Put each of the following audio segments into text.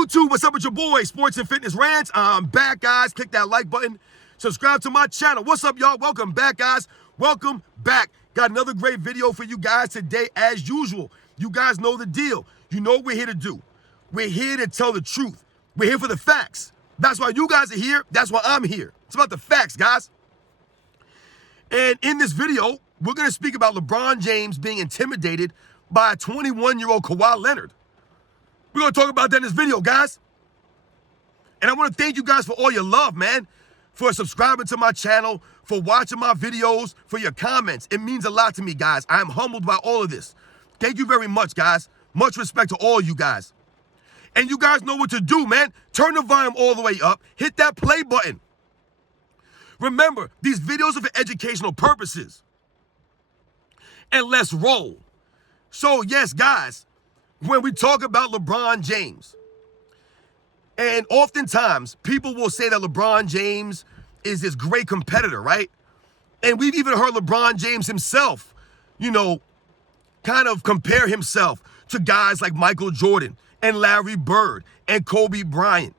YouTube? What's up with your boy, Sports and Fitness Rants? I'm back, guys. Click that like button. Subscribe to my channel. What's up, y'all? Welcome back, guys. Welcome back. Got another great video for you guys today, as usual. You guys know the deal. You know what we're here to do. We're here to tell the truth. We're here for the facts. That's why you guys are here. That's why I'm here. It's about the facts, guys. And in this video, we're going to speak about LeBron James being intimidated by a 21-year-old Kawhi Leonard. We're going to talk about that in this video, guys. And I want to thank you guys for all your love, man, for subscribing to my channel, for watching my videos, for your comments. It means a lot to me, guys. I am humbled by all of this. Thank you very much, guys. Much respect to all you guys. And you guys know what to do, man. Turn the volume all the way up. Hit that play button. Remember, these videos are for educational purposes. And let's roll. So, yes, guys, when we talk about LeBron James, and oftentimes people will say that LeBron James is this great competitor, right? And we've even heard LeBron James himself, kind of compare himself to guys like Michael Jordan and Larry Bird and Kobe Bryant,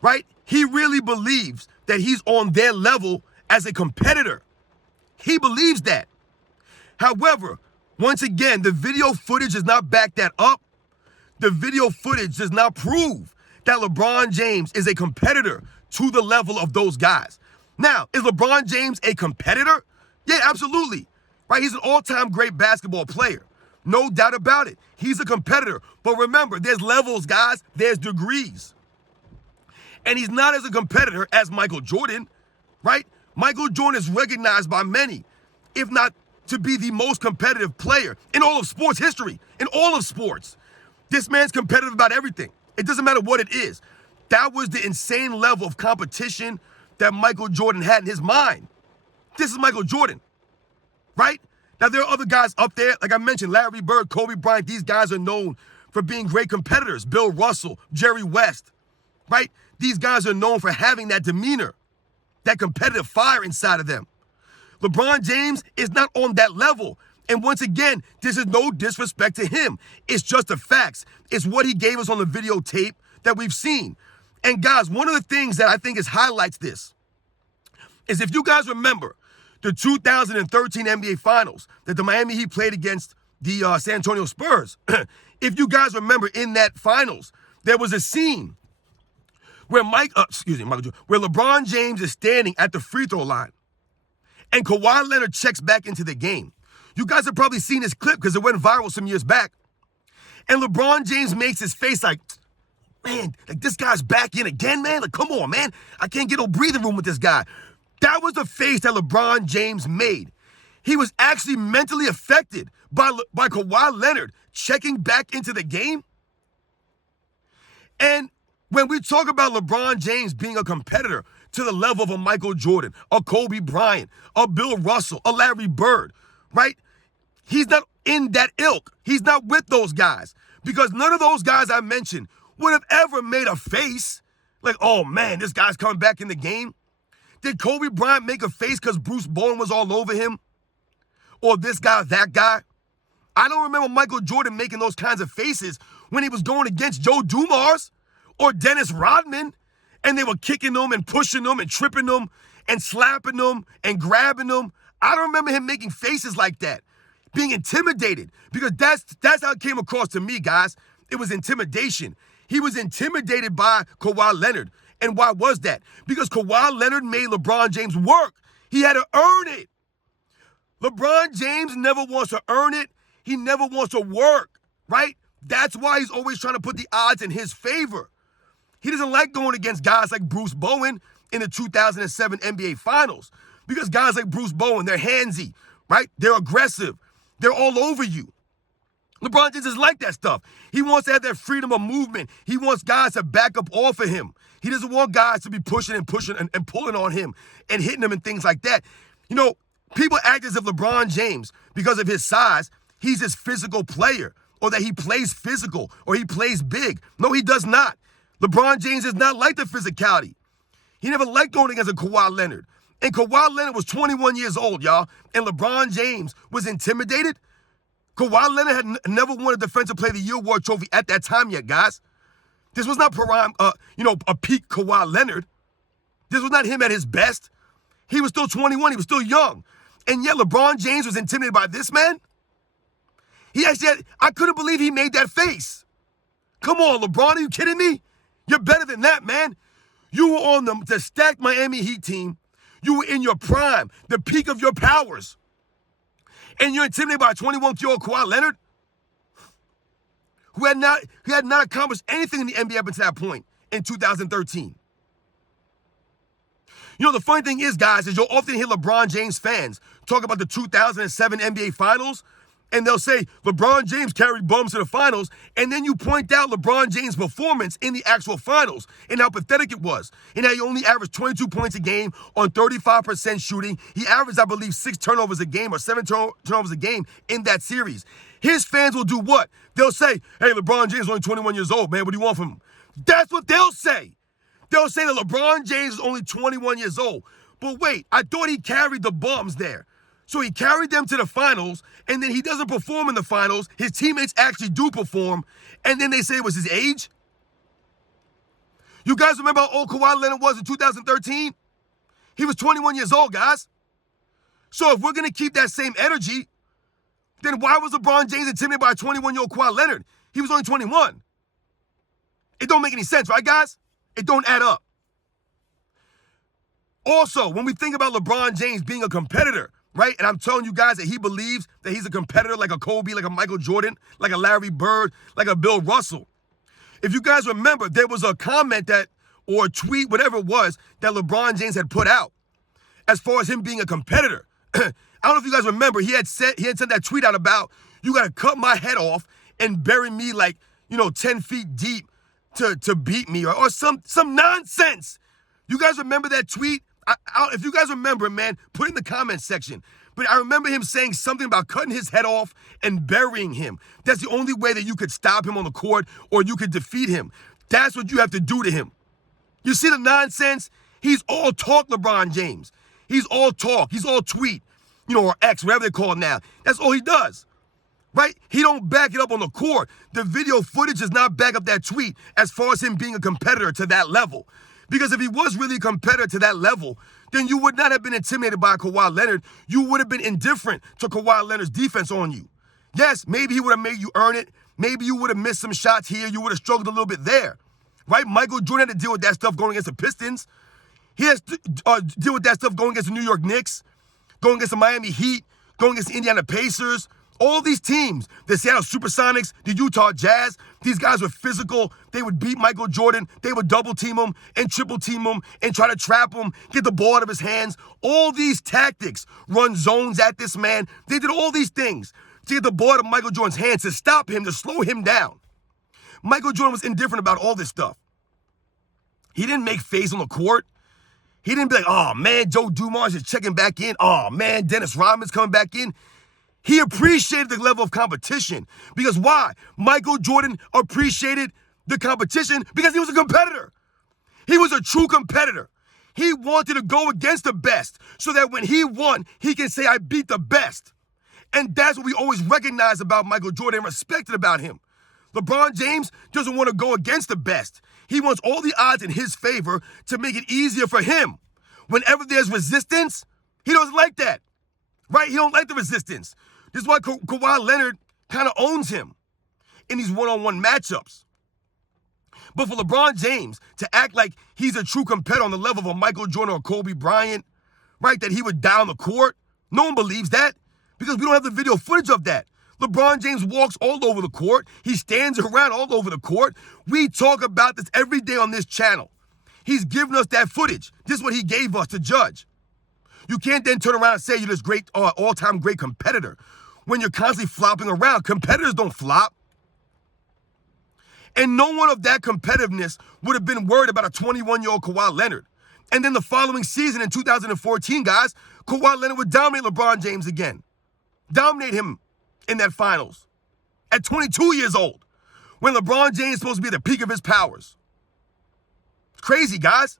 right? He really believes that he's on their level as a competitor. He believes that. However, once again, the video footage does not back that up. The video footage does not prove that LeBron James is a competitor to the level of those guys. Now, is LeBron James a competitor? Yeah, absolutely. Right? He's an all-time great basketball player. No doubt about it. He's a competitor. But remember, there's levels, guys. There's degrees. And he's not as a competitor as Michael Jordan, right? Michael Jordan is recognized by many, if not to be the most competitive player in all of sports history, in all of sports. This man's competitive about everything. It doesn't matter what it is. That was the insane level of competition that Michael Jordan had in his mind. This is Michael Jordan, right? Now, there are other guys up there. Like I mentioned, Larry Bird, Kobe Bryant. These guys are known for being great competitors. Bill Russell, Jerry West, right? These guys are known for having that demeanor, that competitive fire inside of them. LeBron James is not on that level. And once again, this is no disrespect to him. It's just the facts. It's what he gave us on the videotape that we've seen. And guys, one of the things that I think highlights this is, if you guys remember the 2013 NBA Finals that the Miami Heat played against the San Antonio Spurs. If you guys remember, in that finals, there was a scene where where LeBron James is standing at the free throw line, and Kawhi Leonard checks back into the game. You guys have probably seen this clip because it went viral some years back. And LeBron James makes his face like, man, like this guy's back in again, man. Like, come on, man. I can't get no breathing room with this guy. That was the face that LeBron James made. He was actually mentally affected by Kawhi Leonard checking back into the game. And when we talk about LeBron James being a competitor to the level of a Michael Jordan, a Kobe Bryant, a Bill Russell, a Larry Bird, right? He's not in that ilk. He's not with those guys, because none of those guys I mentioned would have ever made a face like, oh man, this guy's coming back in the game. Did Kobe Bryant make a face because Bruce Bowen was all over him? Or this guy, that guy? I don't remember Michael Jordan making those kinds of faces when he was going against Joe Dumars or Dennis Rodman, and they were kicking him and pushing him and tripping him and slapping him and grabbing him. I don't remember him making faces like that, being intimidated, because that's how it came across to me, guys. It was intimidation. He was intimidated by Kawhi Leonard. And why was that? Because Kawhi Leonard made LeBron James work. He had to earn it. LeBron James never wants to earn it. He never wants to work, right? That's why he's always trying to put the odds in his favor. He doesn't like going against guys like Bruce Bowen in the 2007 NBA Finals, because guys like Bruce Bowen, they're handsy, right? They're aggressive. They're all over you. LeBron James is like that stuff. He wants to have that freedom of movement. He wants guys to back up off of him. He doesn't want guys to be pushing and pulling on him and hitting him and things like that. People act as if LeBron James, because of his size, he's this physical player, or that he plays physical, or he plays big. No, he does not. LeBron James is not like the physicality. He never liked going against a Kawhi Leonard. And Kawhi Leonard was 21 years old, y'all, and LeBron James was intimidated. Kawhi Leonard had never won a Defensive Player of the Year award trophy at that time yet, guys. This was not prime, a peak Kawhi Leonard. This was not him at his best. He was still 21. He was still young. And yet LeBron James was intimidated by this man? He actually I couldn't believe he made that face. Come on, LeBron, are you kidding me? You're better than that, man. You were on the stacked Miami Heat team. You were in your prime, the peak of your powers. And you're intimidated by a 21-year-old Kawhi Leonard who had not accomplished anything in the NBA up until that point in 2013. You know, the funny thing is, guys, is you'll often hear LeBron James fans talk about the 2007 NBA Finals, and they'll say LeBron James carried bums to the finals, and then you point out LeBron James' performance in the actual finals and how pathetic it was, and how he only averaged 22 points a game on 35% shooting. He averaged, I believe, 6 turnovers a game or 7 turnovers a game in that series. His fans will do what? They'll say, hey, LeBron James is only 21 years old, man. What do you want from him? That's what they'll say. They'll say that LeBron James is only 21 years old. But wait, I thought he carried the bums there. So he carried them to the finals, and then he doesn't perform in the finals. His teammates actually do perform, and then they say it was his age? You guys remember how old Kawhi Leonard was in 2013? He was 21 years old, guys. So if we're going to keep that same energy, then why was LeBron James intimidated by a 21-year-old Kawhi Leonard? He was only 21. It don't make any sense, right, guys? It don't add up. Also, when we think about LeBron James being a competitor, right? And I'm telling you guys that he believes that he's a competitor like a Kobe, like a Michael Jordan, like a Larry Bird, like a Bill Russell. If you guys remember, there was a comment or a tweet, whatever it was, that LeBron James had put out as far as him being a competitor. I don't know if you guys remember, he had sent that tweet out about, you got to cut my head off and bury me like, 10 feet deep to beat me or some nonsense. You guys remember that tweet? If you guys remember, man, put it in the comments section. But I remember him saying something about cutting his head off and burying him. That's the only way that you could stop him on the court or you could defeat him. That's what you have to do to him. You see the nonsense? He's all talk, LeBron James. He's all talk. He's all tweet, or X, whatever they call it now. That's all he does, right? He don't back it up on the court. The video footage does not back up that tweet as far as him being a competitor to that level. Because if he was really a competitor to that level, then you would not have been intimidated by Kawhi Leonard. You would have been indifferent to Kawhi Leonard's defense on you. Yes, maybe he would have made you earn it. Maybe you would have missed some shots here. You would have struggled a little bit there, right? Michael Jordan had to deal with that stuff going against the Pistons. He has to deal with that stuff going against the New York Knicks, going against the Miami Heat, going against the Indiana Pacers. All these teams, the Seattle Supersonics, the Utah Jazz, these guys were physical. They would beat Michael Jordan. They would double team him and triple team him and try to trap him, get the ball out of his hands. All these tactics, run zones at this man. They did all these things to get the ball out of Michael Jordan's hands, to stop him, to slow him down. Michael Jordan was indifferent about all this stuff. He didn't make face on the court. He didn't be like, oh, man, Joe Dumars is checking back in. Oh, man, Dennis Rodman's coming back in. He appreciated the level of competition. Because why? Michael Jordan appreciated the competition because he was a competitor. He was a true competitor. He wanted to go against the best so that when he won, he can say, I beat the best. And that's what we always recognize about Michael Jordan and respected about him. LeBron James doesn't want to go against the best. He wants all the odds in his favor to make it easier for him. Whenever there's resistance, he doesn't like that, right? He don't like the resistance. This is why Kawhi Leonard kind of owns him in these one-on-one matchups. But for LeBron James to act like he's a true competitor on the level of a Michael Jordan or Kobe Bryant, right, that he would down the court, no one believes that because we don't have the video footage of that. LeBron James walks all over the court. He stands around all over the court. We talk about this every day on this channel. He's given us that footage. This is what he gave us to judge. You can't then turn around and say you're this great, all-time great competitor when you're constantly flopping around. Competitors don't flop. And no one of that competitiveness would have been worried about a 21-year-old Kawhi Leonard. And then the following season in 2014, guys, Kawhi Leonard would dominate LeBron James again. Dominate him in that finals at 22 years old when LeBron James is supposed to be at the peak of his powers. It's crazy, guys.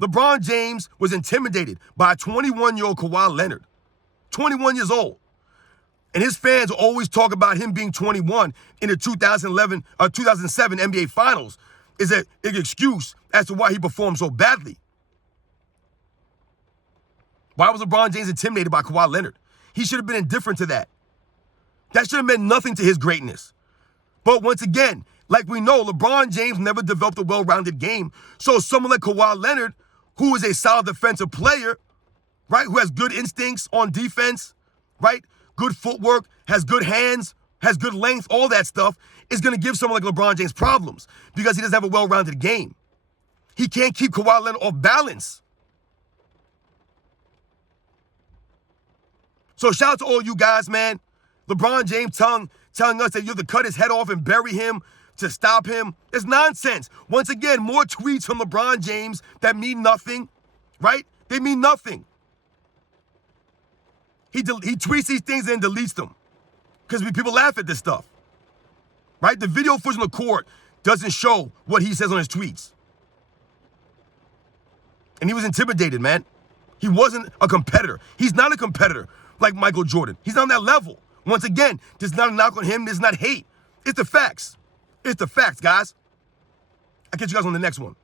LeBron James was intimidated by a 21-year-old Kawhi Leonard, 21 years old. And his fans always talk about him being 21 in the 2011 or 2007 NBA Finals is an excuse as to why he performed so badly. Why was LeBron James intimidated by Kawhi Leonard? He should have been indifferent to that. That should have meant nothing to his greatness. But once again, like we know, LeBron James never developed a well-rounded game. So someone like Kawhi Leonard, who is a solid defensive player, right, who has good instincts on defense, right, good footwork, has good hands, has good length, all that stuff, is going to give someone like LeBron James problems because he doesn't have a well-rounded game. He can't keep Kawhi Leonard off balance. So shout out to all you guys, man. LeBron James telling us that you have to cut his head off and bury him to stop him. It's nonsense. Once again, more tweets from LeBron James that mean nothing, right? They mean nothing. He tweets these things and deletes them because people laugh at this stuff, right? The video footage on the court doesn't show what he says on his tweets. And he was intimidated, man. He wasn't a competitor. He's not a competitor like Michael Jordan. He's not on that level. Once again, this is not a knock on him. This is not hate. It's the facts. It's the facts, guys. I'll catch you guys on the next one.